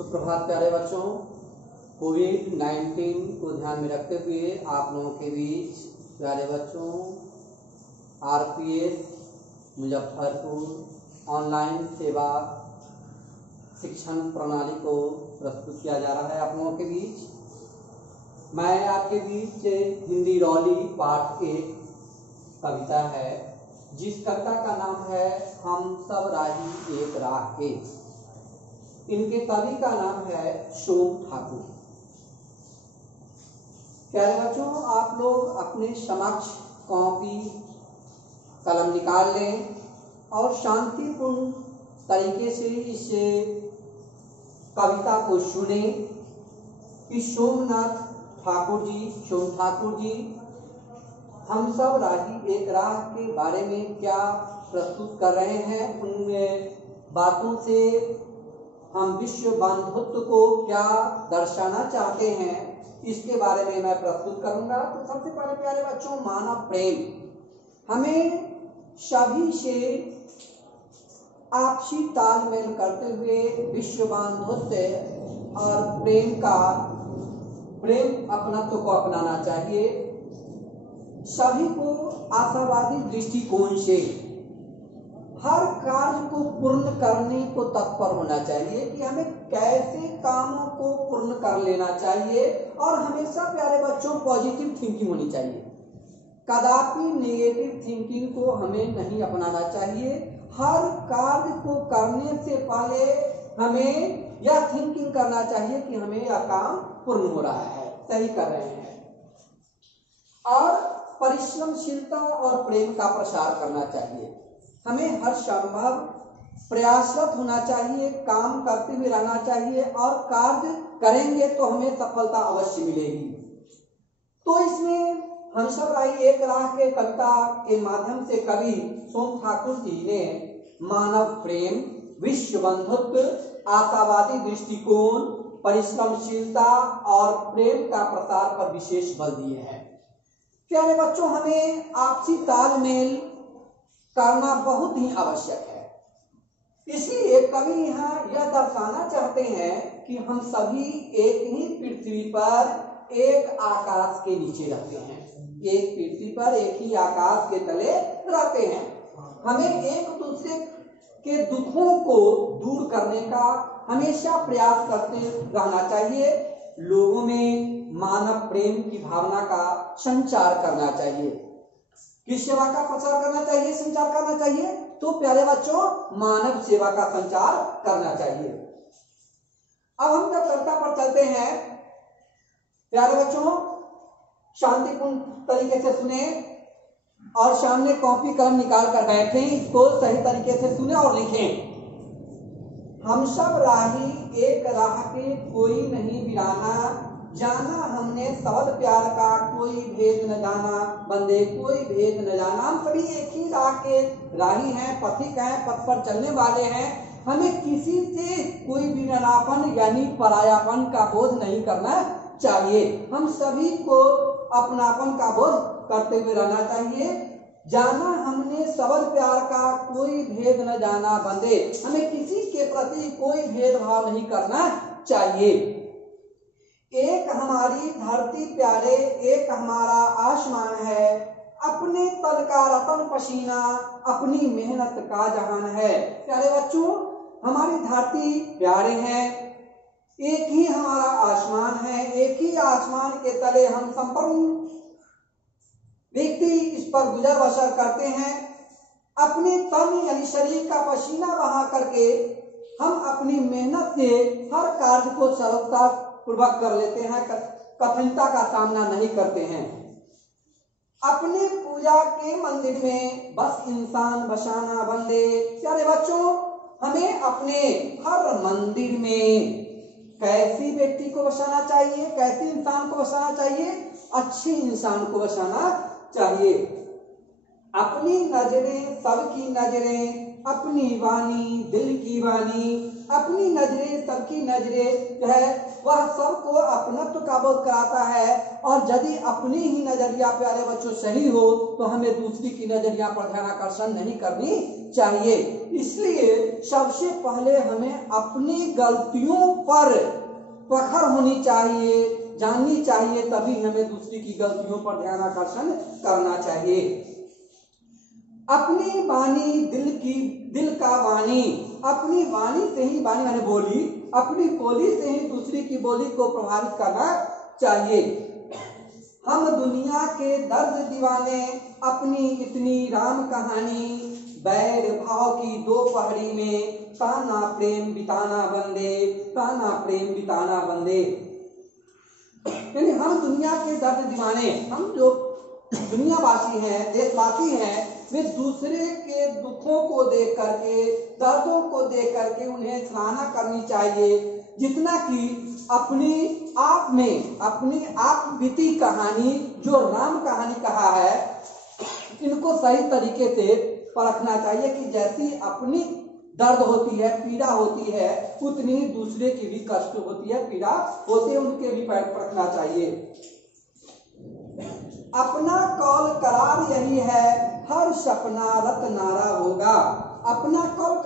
सुप्रभात प्यारे बच्चों। कोविड-19 को ध्यान में रखते हुए आप लोगों के बीच प्यारे बच्चों आरपीएस मुजफ्फरपुर ऑनलाइन सेवा शिक्षण प्रणाली को प्रस्तुत किया जा रहा है आप लोगों के बीच। मैं आपके बीच हिंदी रौली पाठ एक कविता है जिस कविता का नाम है हम सब राही एक राह के। इनके कवि का नाम है सोम ठाकुर। प्यारे बच्चों, आप लोग अपने समक्ष कॉपी कलम निकाल लें और शांतिपूर्ण तरीके से इस कविता को सुने कि सोम ठाकुर जी हम सब राही एक राह के बारे में क्या प्रस्तुत कर रहे हैं। उन बातों से हम विश्व बंधुत्व को क्या दर्शाना चाहते हैं इसके बारे में मैं प्रस्तुत करूंगा। तो सबसे पहले प्यारे बच्चों, मानव प्रेम हमें सभी से आपसी तालमेल करते हुए विश्व बंधुत्व और प्रेम अपनत्व को अपनाना चाहिए। सभी को आशावादी दृष्टिकोण से हर कार्य को पूर्ण करने को तत्पर होना चाहिए कि हमें कैसे कामों को पूर्ण कर लेना चाहिए। और हमेशा प्यारे बच्चों पॉजिटिव थिंकिंग होनी चाहिए, कदापि नेगेटिव थिंकिंग को हमें नहीं अपनाना चाहिए। हर कार्य को करने से पहले हमें यह थिंकिंग करना चाहिए कि हमें यह काम पूर्ण हो रहा है, सही कर रहे हैं। और परिश्रमशीलता और प्रेम का प्रसार करना चाहिए। हमें हर संभव प्रयासरत होना चाहिए, काम करते हुए रहना चाहिए और कार्य करेंगे तो हमें सफलता अवश्य मिलेगी। तो इसमें हम सब राही एक राह के कविता के माध्यम से कवि सोम ठाकुर जी ने मानव प्रेम, विश्व बंधुत्व, आशावादी दृष्टिकोण, परिश्रमशीलता और प्रेम का प्रसार पर विशेष बल दिए हैं। प्यारे बच्चों, हमें आपसी तालमेल करना बहुत ही आवश्यक है। इसलिए कवि यहाँ यह दर्शाना चाहते हैं कि हम सभी एक ही पृथ्वी पर एक आकाश के नीचे रहते हैं, एक पृथ्वी पर एक ही आकाश के तले रहते हैं। हमें एक दूसरे के दुखों को दूर करने का हमेशा प्रयास करते रहना चाहिए। लोगों में मानव प्रेम की भावना का संचार करना चाहिए। किस सेवा का प्रचार करना चाहिए, संचार करना चाहिए? तो प्यारे बच्चों, मानव सेवा का संचार करना चाहिए। अब हम जब कविता पर चलते हैं प्यारे बच्चों, शांतिपूर्ण तरीके से सुने और सामने कॉपी कलम निकाल कर बैठें, इसको सही तरीके से सुने और लिखें। हम सब राही एक राह के, कोई नहीं वीराना, जाना हमने सबद प्यार का, कोई भेद न जाना बंदे, कोई भेद न जाना। हम सभी एक ही राह के राही हैं, पथिक हैं, पथ पर चलने वाले हैं। हमें किसी से कोई वीरानापन यानी परायापन का बोध नहीं करना चाहिए। हम सभी को अपनापन का बोध करते हुए रहना चाहिए। जाना हमने सबद प्यार का, कोई भेद न जाना बंदे। हमें किसी के प्रति कोई भेदभाव नहीं करना चाहिए। एक हमारी धरती प्यारे, एक हमारा आसमान है, अपने तन का रतन पसीना, अपनी मेहनत का जहान है। प्यारे बच्चों, हमारी धरती प्यारे हैं, एक ही हमारा आसमान है, एक ही आसमान के तले हम संपूर्ण व्यक्ति इस पर गुजर बसर करते हैं। अपने तन यानी शरीर का पसीना बहा करके हम अपनी मेहनत से हर कार्य को सरलता पूर्वक कर लेते हैं, कठिनता का सामना नहीं करते हैं। अपने पूजा के मंदिर में बस इंसान बसाना बंदे। प्यारे बच्चों, हमें अपने हर मंदिर में कैसी व्यक्ति को बसाना चाहिए, कैसे इंसान को बसाना चाहिए? अच्छे इंसान को बसाना चाहिए। अपनी नजरें सबकी नजरें अपनी वाणी दिल की वाणी, अपनी नजरें सबकी नजरें जो है वह सबको अपनत्व का बोध कराता है। और यदि अपनी ही नजरिया प्यारे बच्चों सही हो तो हमें दूसरी की नजरिया पर ध्यान आकर्षण नहीं करनी चाहिए। इसलिए सबसे पहले हमें अपनी गलतियों पर पकड़ होनी चाहिए, जाननी चाहिए, तभी हमें दूसरी की गलतियों पर ध्यान आकर्षण करना चाहिए। अपनी वाणी दिल का वाणी, अपनी वाणी से ही, वाणी माने बोली, अपनी बोली से ही दूसरी की बोली को प्रभावित करना चाहिए। हम दुनिया के दर्द दीवाने, अपनी इतनी राम कहानी, बैर भाव की दो पहड़ी में ताना प्रेम बिताना बंदे, ताना प्रेम बिताना बंदे। यानी हम दुनिया के दर्द दीवाने, हम जो दुनियावासी हैं, देशवासी हैं, वे दूसरे के दुखों को देख करके, दर्दों को देख करके उन्हें सराहना करनी चाहिए, जितना कि अपनी आप में अपनी आप बीती कहानी जो राम कहानी कहा है, इनको सही तरीके से परखना चाहिए कि जैसी अपनी दर्द होती है, पीड़ा होती है, उतनी दूसरे की भी कष्ट होती है, पीड़ा होती है, उनके भी परखना चाहिए। अपना कौल करार यही है, हर सपना रत नारा होगा। अपना कौल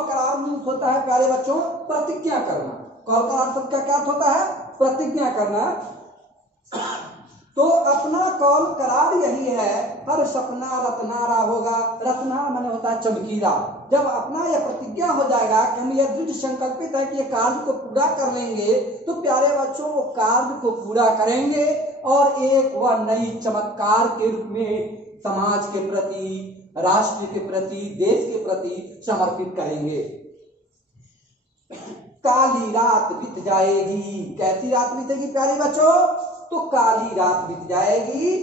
करार होता है प्यारे बच्चों प्रतिज्ञा करना। कौल करार शब्द का क्या अर्थ होता है? प्रतिज्ञा करना। तो अपना कौल करार यही है, हर सपना रत्नारा होगा। रत्नारा माने होता है चमकीला। जब अपना यह प्रतिज्ञा हो जाएगा कि हम यह दृढ़ संकल्पित है कि ये कार्य को पूरा कर लेंगे, तो प्यारे बच्चों वो कार्य को पूरा करेंगे और एक वह नई चमत्कार के रूप में समाज के प्रति, राष्ट्र के प्रति, देश के प्रति समर्पित करेंगे। काली रात बीत जाएगी। कैसी रात बीतेगी प्यारे बच्चों? तो काली रात बीत जाएगी।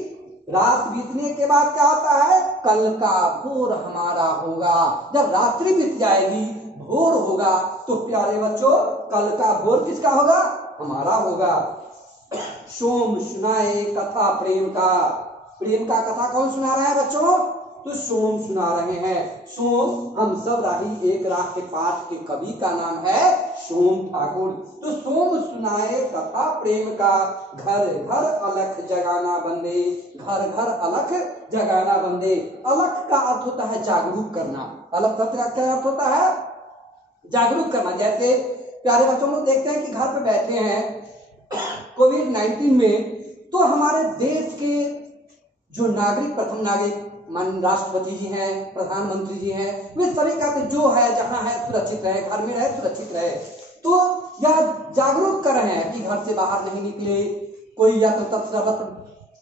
रात बीतने के बाद क्या होता है? कल का भोर हमारा होगा। जब रात्रि बीत जाएगी, भोर होगा, तो प्यारे बच्चों कल का भोर किसका होगा? हमारा होगा। सोम सुनाए कथा प्रेम का। प्रेम का कथा कौन सुना रहा है बच्चों? तो सोम सुना रहे हैं। सोम हम सब राही एक राह के पाठ के कवि का नाम है सोम ठाकुर। तो सोम सुनाए कथा प्रेम का, घर घर अलख जगाना बंदे, घर घर अलख जगाना बंदे। अलख का अर्थ होता है जागरूक करना। अलख शब्द का क्या अर्थ होता है? जागरूक करना। जैसे प्यारे बच्चों लोग देखते हैं कि घर पे बैठे हैं कोविड-19 में, तो हमारे देश के जो नागरिक, प्रथम नागरिक मान राष्ट्रपति जी हैं, प्रधानमंत्री जी हैं, वे सभी कहते जो है जहां है सुरक्षित रहे, घर में रहे सुरक्षित रहे। तो यह जागरूक कर रहे हैं कि घर से बाहर नहीं निकले, कोई यत्र तत्र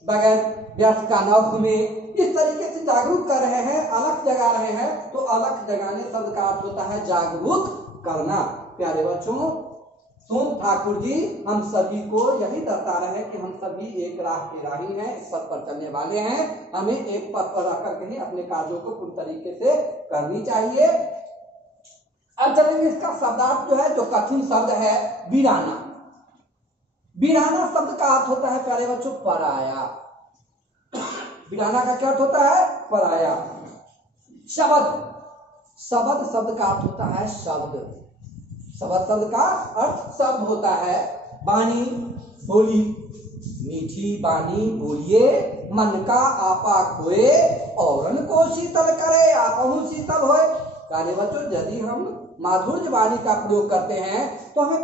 बगैर व्यर्थ का न घूमे। इस तरीके से जागरूक कर रहे हैं, अलख जगा रहे हैं। तो अलख जगाने शब्द का अर्थ होता है जागरूक करना। प्यारे बच्चों, सोम ठाकुर जी हम सभी को यही बता रहे हैं कि हम सभी एक राह के राही हैं, इस पथ पर चलने वाले हैं। हमें एक पथ पर रह करके ही अपने कार्यों को पूरी तरीके से करनी चाहिए। अब चलेंगे इसका शब्दार्थ जो है, जो कठिन शब्द है वीराना। वीराना शब्द का अर्थ होता है प्यारे बच्चों पराया। वीराना का क्या अर्थ होता है? पराया। शब्द, शब्द शब्द का अर्थ होता है शब्द। शब्द शब्द का अर्थ शब्द होता है। वाणी बोली, मीठी वाणी बोलिए, मन का आपा खोए, औरन को शीतल करे, आपहु शीतल होए। प्यारे बच्चों, यदि हम माधुर्य वाणी का प्रयोग करते हैं तो हमें